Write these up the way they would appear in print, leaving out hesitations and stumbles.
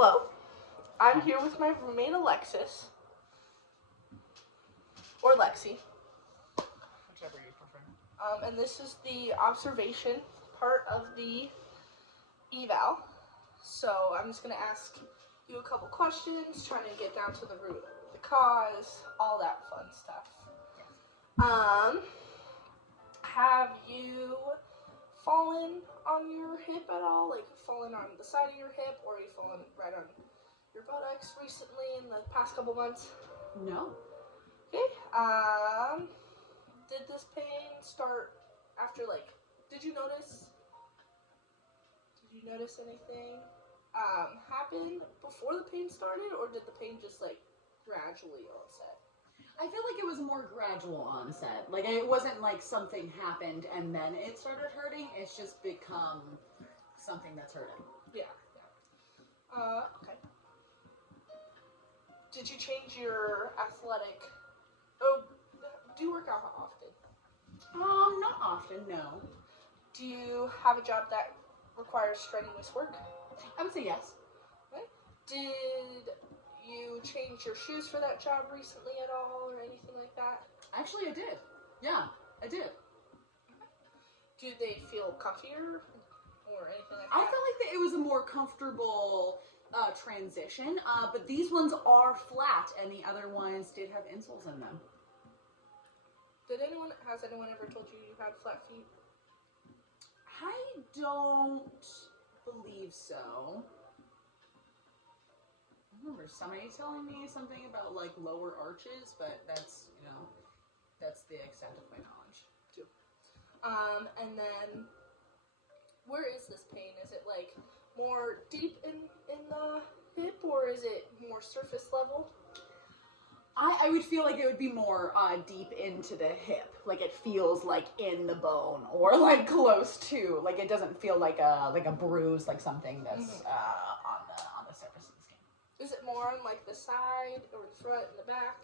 Hello, I'm here with my roommate Alexis, or Lexi. Whichever you prefer. And this is the observation part of the eval. So I'm just going to ask you a couple questions, trying to get down to the root of the cause, all that fun stuff. Have you fallen on your hip at all? Like fallen on the side of your hip, or you fallen right on your buttocks recently in the past couple months? No. Okay. Did this pain start after, like, did you notice anything happen before the pain started, or did the pain just, like, gradually onset? I feel like it was more gradual onset. Like, it wasn't like something happened and then it started hurting. It's just become something that's hurting. Yeah. Okay. Did you change your athletic... Oh, do you work out often? Not often, no. Do you have a job that requires strenuous work? I would say yes. Okay. Did you change your shoes for that job recently at all, or anything like that? Actually, I did. Yeah, I did. Do they feel comfier or anything like that? I felt like that it was a more comfortable transition, but these ones are flat, and the other ones did have insoles in them. Has anyone ever told you you had flat feet? I don't believe so. I remember somebody telling me something about like lower arches, but that's the extent of my knowledge. Too. And then where is this pain? Is it like more deep in the hip, or is it more surface level? I would feel like it would be more deep into the hip, like it feels like in the bone or like close to, like it doesn't feel like a bruise, like something that's on the surface of the skin. Is it more on like the side or the front and the back?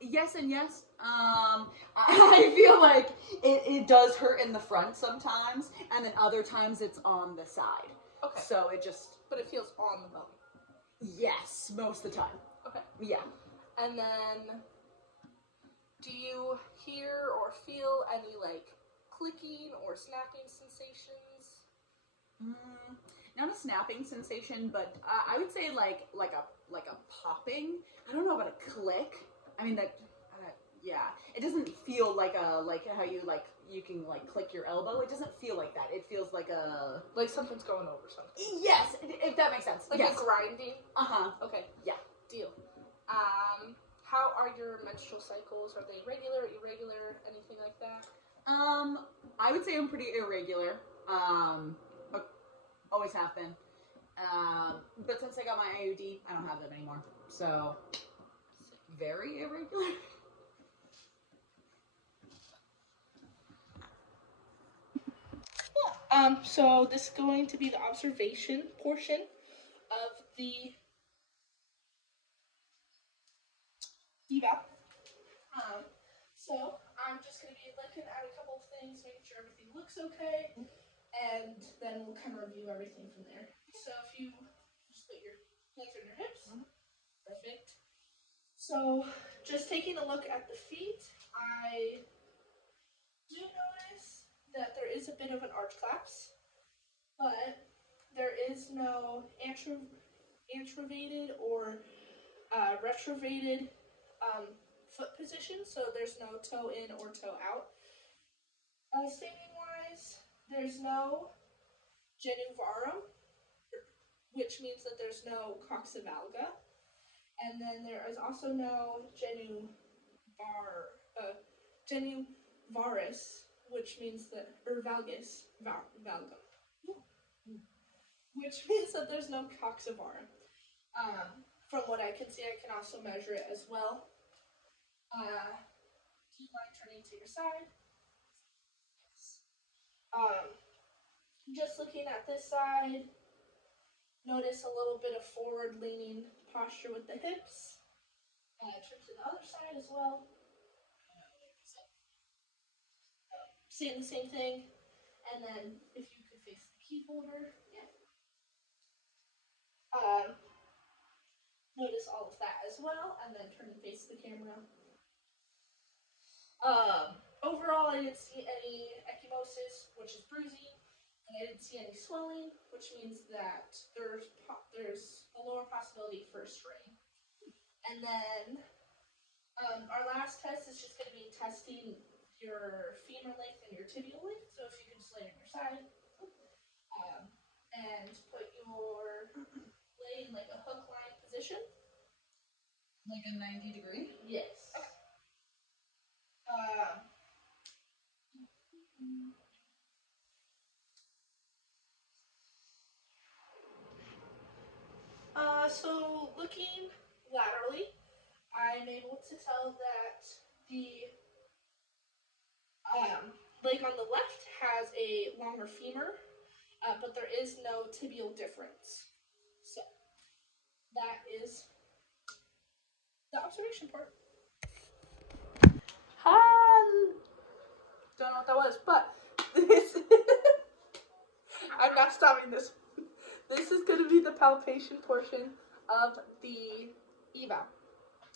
Yes and yes. I feel like it does hurt in the front sometimes, and then other times it's on the side. Okay. So it just... But it feels on the bone. Yes, most of the time. Okay. Yeah. And then, do you hear or feel any like clicking or snapping sensations? Not a snapping sensation, but I would say like a popping. I don't know about a click. I mean that. Yeah, it doesn't feel like how you can like click your elbow. It doesn't feel like that. It feels like something's going over something. Yes, if that makes sense. Like yes. A grinding. Okay. Yeah. Deal. How are your menstrual cycles? Are they regular, irregular, anything like that? I would say I'm pretty irregular. Always have been. But since I got my IUD, I don't have them anymore. So, very irregular. So this is going to be the observation portion of the eval. So I'm just going to be looking at a couple of things, making sure everything looks okay, and then we'll kind of review everything from there. So if you just put your hands on your hips, perfect. So just taking a look at the feet, I do notice that there is a bit of an arch collapse, but there is no anterovated or retrovated foot position, so there's no toe in or toe out. Standing wise, there's no genu varum, which means that there's no coxavalga, and then there is also no genu varus, which means that, or valgus, valgum, which means that there's no coxavarum. From what I can see, I can also measure it as well. Keep line turning to your side. Just looking at this side, notice a little bit of forward-leaning posture with the hips. Turn to the other side as well. Seeing the same thing. And then if you could face the key holder. Yeah. as well, and then turn and face the camera. Overall, I didn't see any ecchymosis, which is bruising, and I didn't see any swelling, which means that there's a lower possibility for a strain. And then our last test is just going to be testing your femur length and your tibial length. So if you can just lay on your side and put your leg in like a hook line position. Like a 90-degree? Yes. Okay. So looking laterally, I'm able to tell that the leg on the left has a longer femur, but there is no tibial difference. So that is the observation part. Don't know what that was, but this I'm not stopping this. This is going to be the palpation portion of the eval.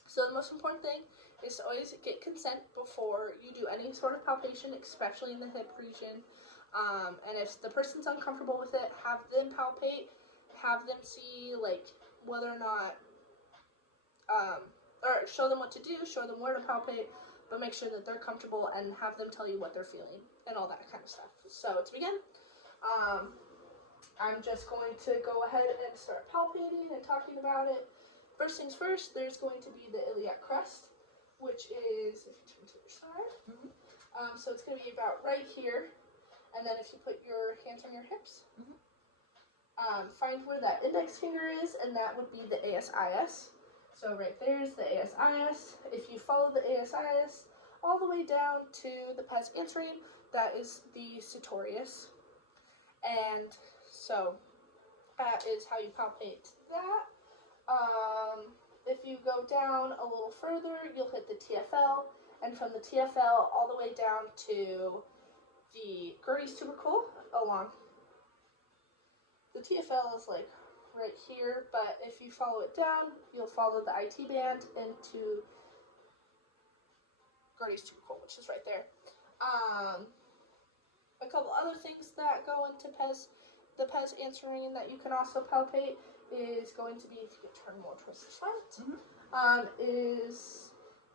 So the most important thing is to always get consent before you do any sort of palpation, especially in the hip region. And if the person's uncomfortable with it, have them palpate, have them see like whether or not, or show them what to do, show them where to palpate, but make sure that they're comfortable and have them tell you what they're feeling and all that kind of stuff. So to begin, I'm just going to go ahead and start palpating and talking about it. First things first, there's going to be the iliac crest, which is, if you turn to your side, so it's going to be about right here, and then if you put your hands on your hips, find where that index finger is, and that would be the ASIS. So right there is the ASIS. If you follow the ASIS all the way down to the pes anterior, that is the sartorius. And so that is how you palpate that. If you go down a little further, you'll hit the TFL, and from the TFL all the way down to the Gertie's tubercle along. The TFL is like right here, but if you follow it down, you'll follow the IT band into Gertie's tubercle, which is right there. A couple other things that go into the pes anterior that you can also palpate is going to be, if you could turn more towards the front, is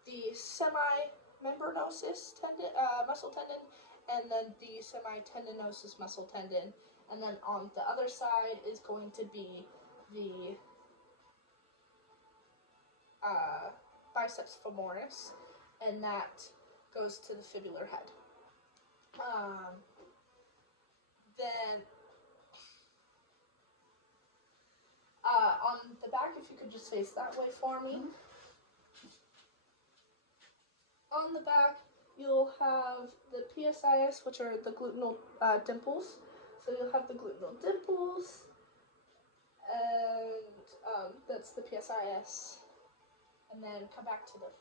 the semimembranosus tendon, muscle tendon, and then the semitendinosus muscle tendon. And then on the other side is going to be the biceps femoris, and that goes to the fibular head. Then on the back, if you could just face that way for me. On the back, you'll have the PSIS, which are the gluteal dimples. So you'll have the gluteal dimples, and that's the PSIS. And then come back to the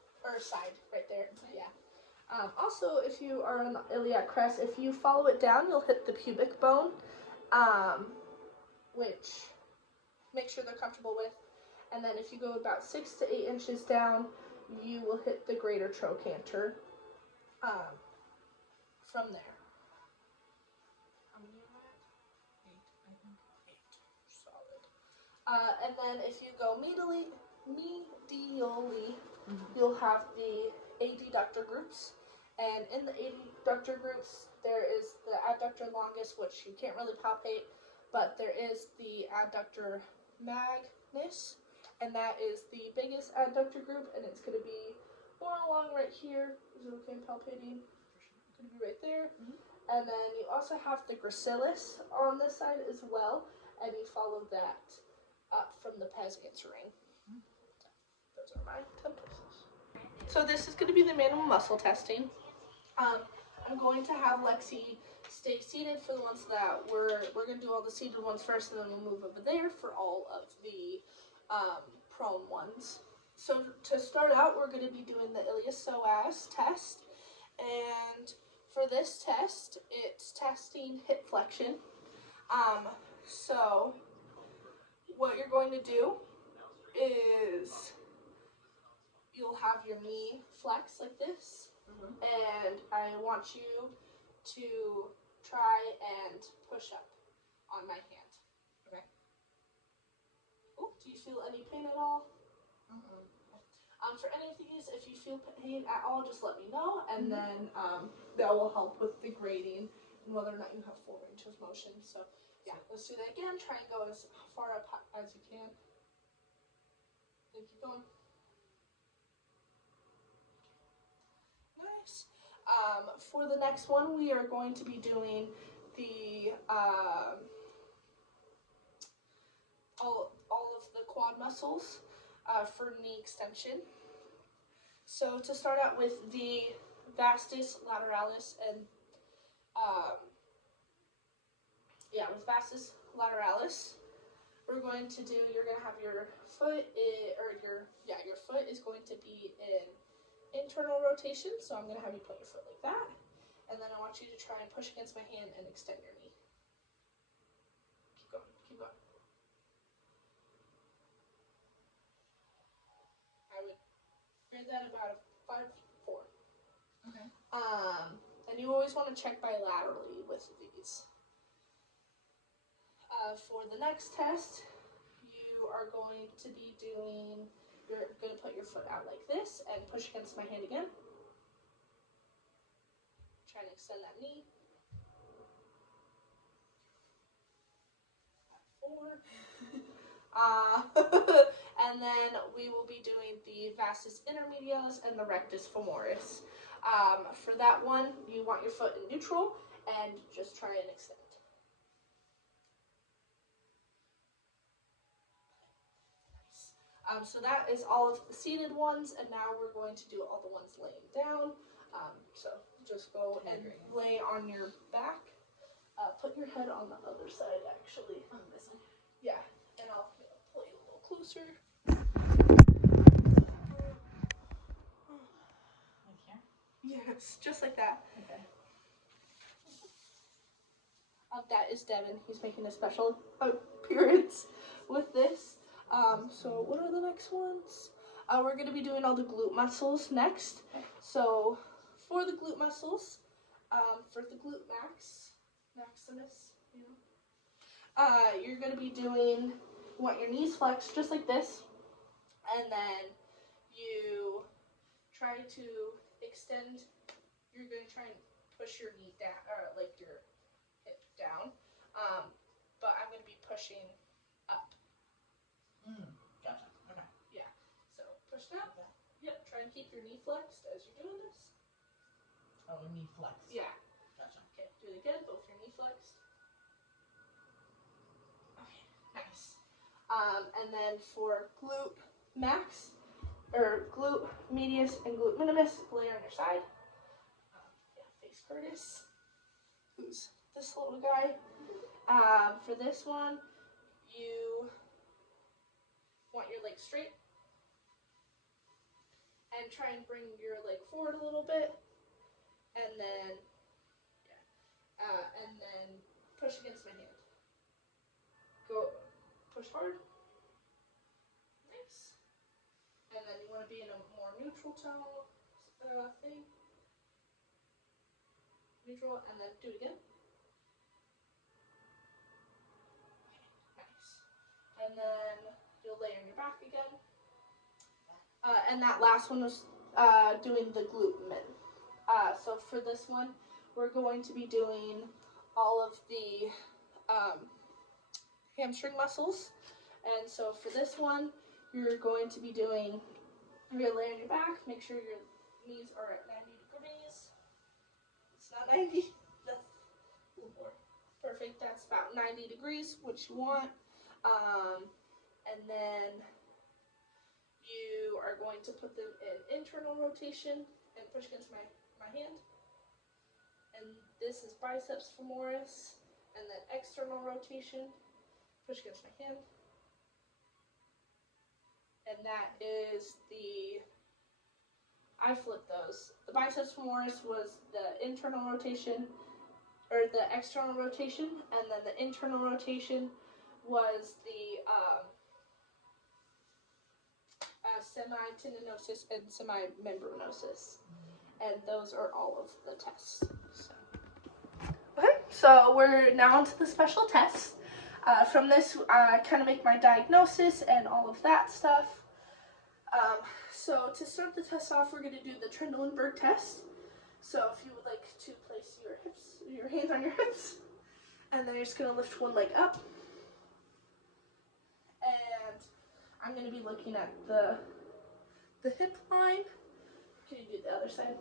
side right there. Yeah. Also, if you are on the iliac crest, if you follow it down, you'll hit the pubic bone, which make sure they're comfortable with. And then if you go about 6 to 8 inches down, you will hit the greater trochanter from there. How many are that? 8, I think. 8. Solid. And then if you go medially, you'll have the adductor groups. And in the adductor groups, there is the adductor longus, which you can't really palpate, but there is the adductor magnus, and that is the biggest adductor group, and it's going to be more along right here. Is it okay palpating? It's going to be right there. And then you also have the gracilis on this side as well, and you follow that up from the pes anterior. Those are my 10 places. So this is going to be the manual muscle testing. I'm going to have Lexi stay seated for the ones that we're going to do all the seated ones first, and then we'll move over there for all of the prone ones. So to start out, we're going to be doing the iliopsoas test, and for this test, it's testing hip flexion. So what you're going to do is you'll have your knee flex like this, and I want you to try and push up on my hand. Okay. Oh, do you feel any pain at all? For any of these, if you feel pain at all, just let me know, and then that will help with the grading and whether or not you have full range of motion. So yeah, let's do that again. Try and go as far up as you can. And keep going. Nice. For the next one, we are going to be doing the all of the quad muscles for knee extension. So to start out with the vastus lateralis and with vastus lateralis, we're going to do. You're going to have your foot your foot is going to be in internal rotation. So I'm going to have you put your foot like that, and then I want you to try and push against my hand and extend your knee. Keep going. Keep going. I would grade that about a 5-4. Okay. And you always want to check bilaterally with these. For the next test, you are going to be doing, you're going to put your foot out like this and push against my hand again. Try and extend that knee. 4. And then we will be doing the vastus intermedialis and the rectus femoris. For that one, you want your foot in neutral and just try and extend. Nice. So that is all of the seated ones, and now we're going to do all the ones laying down. So just go and lay on your back. Put your head on the other side, actually. On this one. Yeah, and I'll pull you a little closer. Like here? Yes, just like that. Okay. That is Devin. He's making a special appearance with this. So what are the next ones? We're going to be doing all the glute muscles next. So for the glute muscles, for the glute maximus, you're going to be doing, you want your knees flexed just like this, and then you try to extend, you're going to try and push your knee down, or like your hip down, but I'm going to be pushing up. Gotcha. Okay. Yeah, so push down. Okay. Yep, try and keep your knee flexed as you're doing this. Oh, knee flex. Yeah. Gotcha. Okay, do it again, both your knee flexed. Okay, nice. And then for glute max, or glute medius and glute minimus, lay on your side. Face Curtis, who's this little guy. For this one, you want your leg straight and try and bring your leg forward a little bit, and then push against my hand. Go, push hard. Nice. And then you want to be in a more neutral tone thing. Neutral, and then do it again. Nice. And then you'll lay on your back again. And that last one was doing the glute min. So for this one, we're going to be doing all of the hamstring muscles. And so for this one, you're going to be doing, you're going to lay on your back, make sure your knees are at 90 degrees. It's not 90, that's a little more. Perfect, that's about 90 degrees, which you want. And then you are going to put them in internal rotation and push against my hand. And this is biceps femoris. And then external rotation, push against my hand. And that is I flipped those. The biceps femoris was the internal rotation, or the external rotation, and then the internal rotation was the semi-tendinosis and semi-membranosus. And those are all of the tests. Okay, so we're now onto the special tests. From this, I kind of make my diagnosis and all of that stuff. So to start the test off, we're going to do the Trendelenburg test. So if you would like to place your hands on your hips, and then you're just going to lift one leg up. And I'm going to be looking at the hip line. Can you do the other side?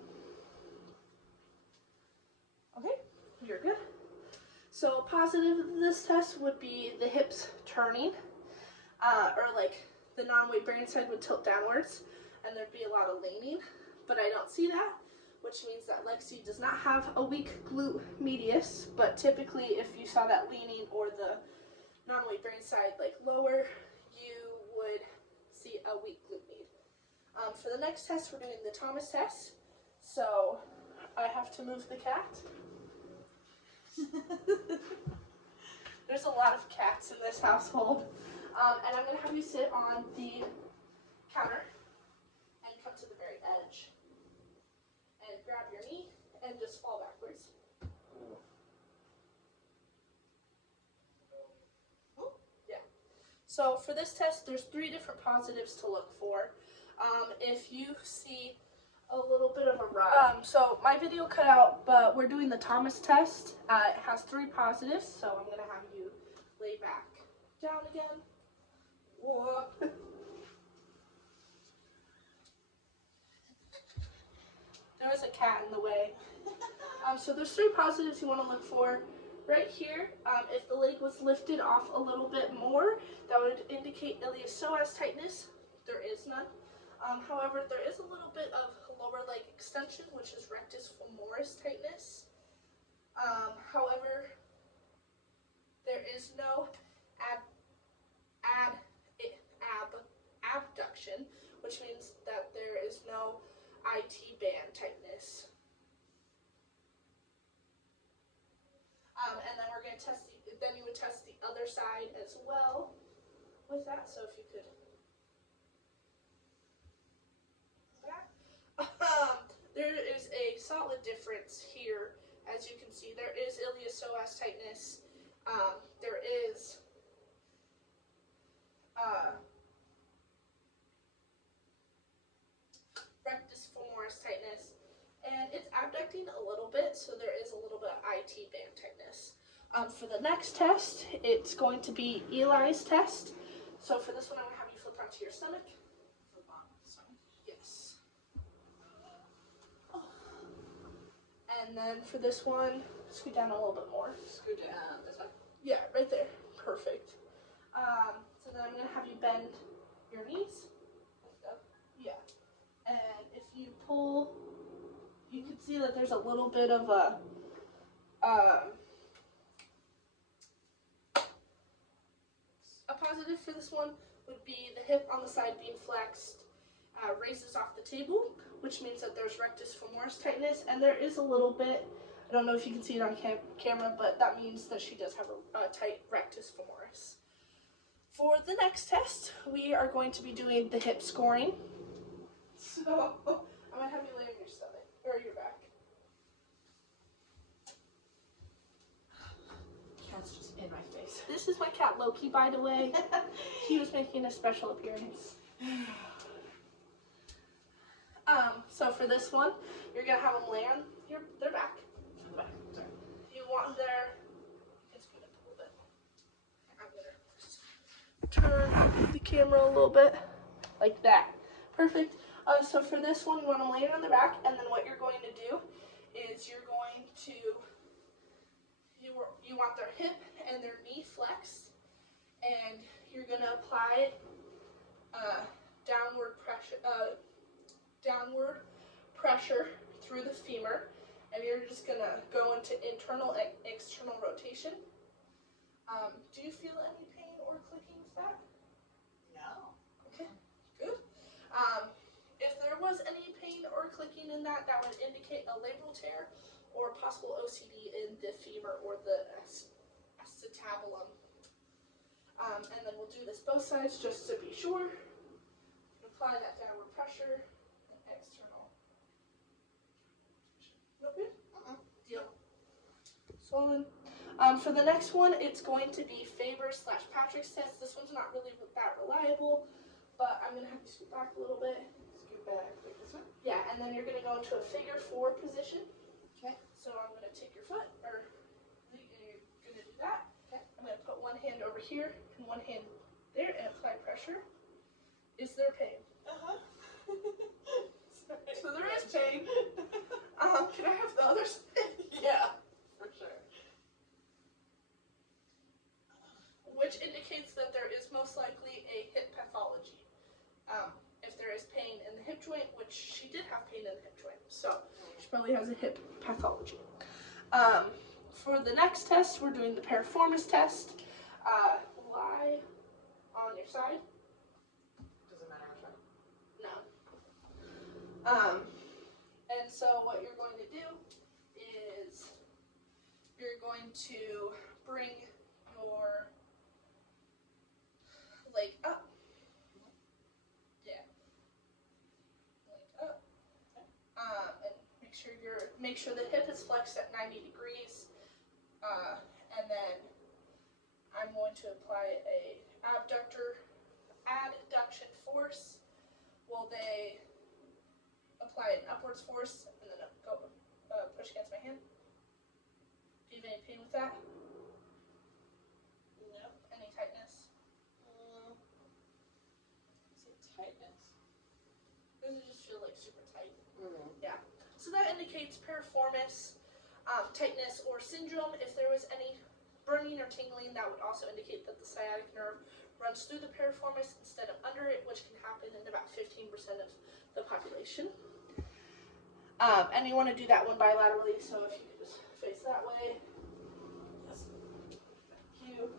Okay, you're good. So positive of this test would be the hips turning, or like the non-weight bearing side would tilt downwards, and there'd be a lot of leaning, but I don't see that, which means that Lexi does not have a weak glute medius, but typically if you saw that leaning or the non-weight bearing side like lower, you would see a weak glute med. For the next test, we're doing the Thomas test, so I have to move the cat. There's a lot of cats in this household. And I'm going to have you sit on the counter and come to the very edge and grab your knee and just fall backwards. Yeah. So for this test, there's 3 different positives to look for. If you see a little bit of a run. So my video cut out, but we're doing the Thomas test. It has 3 positives, so I'm going to have you lay back down again. Whoa. There was a cat in the way. So there's 3 positives you want to look for. Right here, if the leg was lifted off a little bit more, that would indicate iliopsoas tightness. There is none. However, there is a little bit of lower leg extension, which is rectus femoris tightness. However, there is no abduction, which means that there is no IT band tightness. And then we're going to test, then you would test the other side as well with that. So if you could. There is a solid difference here. As you can see, there is iliopsoas tightness. There is rectus femoris tightness, and it's abducting a little bit, so there is a little bit of IT band tightness. For the next test, it's going to be Eli's test. So for this one, I'm going to have you flip onto your stomach. Yes. And then for this one, scoot down a little bit more. Scoot down this way? Yeah, right there. Perfect. So then I'm going to have you bend your knees. Yeah. And if you pull, you can see that there's a little bit of a positive for this one would be the hip on the side being flexed, raises off the table, which means that there's rectus femoris tightness, and there is a little bit, I don't know if you can see it on camera, but that means that she does have a tight rectus femoris. For the next test, we are going to be doing the hip scoring. So, I'm going to have you lay on your stomach, or your back. Cat's just in my face. This is my cat Loki, by the way. He was making a special appearance. So for this one, you're going to have them lay on their back. Sorry. You want their, it's going to pull a bit. I'm going to turn the camera a little bit, like that. Perfect. So for this one, you want to lay it on the back, and then what you're going to do is you're going to, you want their hip and their knee flexed, and you're going to apply downward pressure through the femur, and you're just going to go into internal and external rotation. Do you feel any pain or clicking with that? No. Okay, good. If there was any pain or clicking in that, that would indicate a labral tear or possible OCD in the femur or the acetabulum. And then we'll do this both sides just to be sure. I'm going to apply that downward pressure and external. No good? Deal. Swollen. For the next one, it's going to be Faber/Patrick's test. This one's not really that reliable, but I'm going to have you scoot back a little bit. Scoot back like this one? Yeah, and then you're going to go into a figure 4 position. Okay. So I'm going to take your foot, or you're going to do that. Okay. I'm going to put one hand over here and one hand there and apply pressure. Is there pain? Uh-huh. So there is pain. Can I have the other side? Yeah, for sure. Which indicates that there is most likely a hip pathology. If there is pain in the hip joint, which she did have pain in the hip joint, so she probably has a hip pathology. For the next test, we're doing the piriformis test. Lie on your side. Doesn't matter which one. No. And so what you're going to do is you're going to bring your leg up. Yeah. Leg up. And make sure the hip is flexed at 90 degrees. And then I'm going to apply a adduction force. Will they apply an upwards force and then go push against my hand? Do you have any pain with that? No. Any tightness? Is it tightness? Does it just feel like super tight? Mm-hmm. Yeah. So that indicates piriformis, tightness, or syndrome. If there was any burning or tingling, that would also indicate that the sciatic nerve runs through the piriformis instead of under it, which can happen in about 15% of the population. And you want to do that one bilaterally, so if you could just face that way. Yes. Thank you.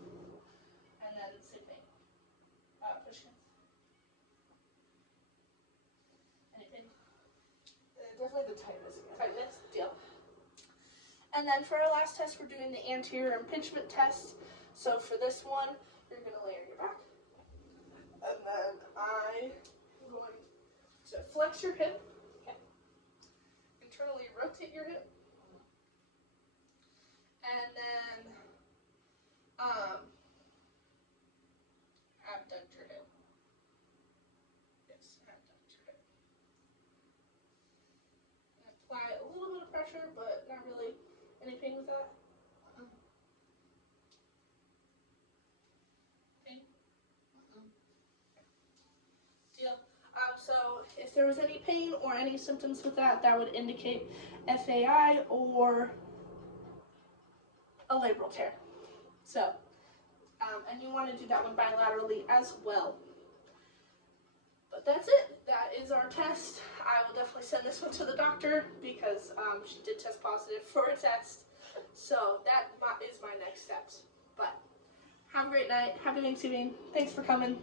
And then same thing. Push against. Anything? Definitely the tightness again. Tightness? Deal. And then for our last test, we're doing the anterior impingement test. So for this one, you're going to lay on your back. And then I'm going to flex your hip. Okay. Internally rotate your hip. And then abduct your hip. Yes, abduct your hip. And apply a little bit of pressure, but not really. Any pain with that? Pain? Deal. So if there was any pain or any symptoms with that, that would indicate FAI or a labral tear. So, and you want to do that one bilaterally as well. But that's it. That is our test. I will definitely send this one to the doctor because she did test positive for a test. So that is my next steps. But have a great night. Happy Thanksgiving. Thanks for coming.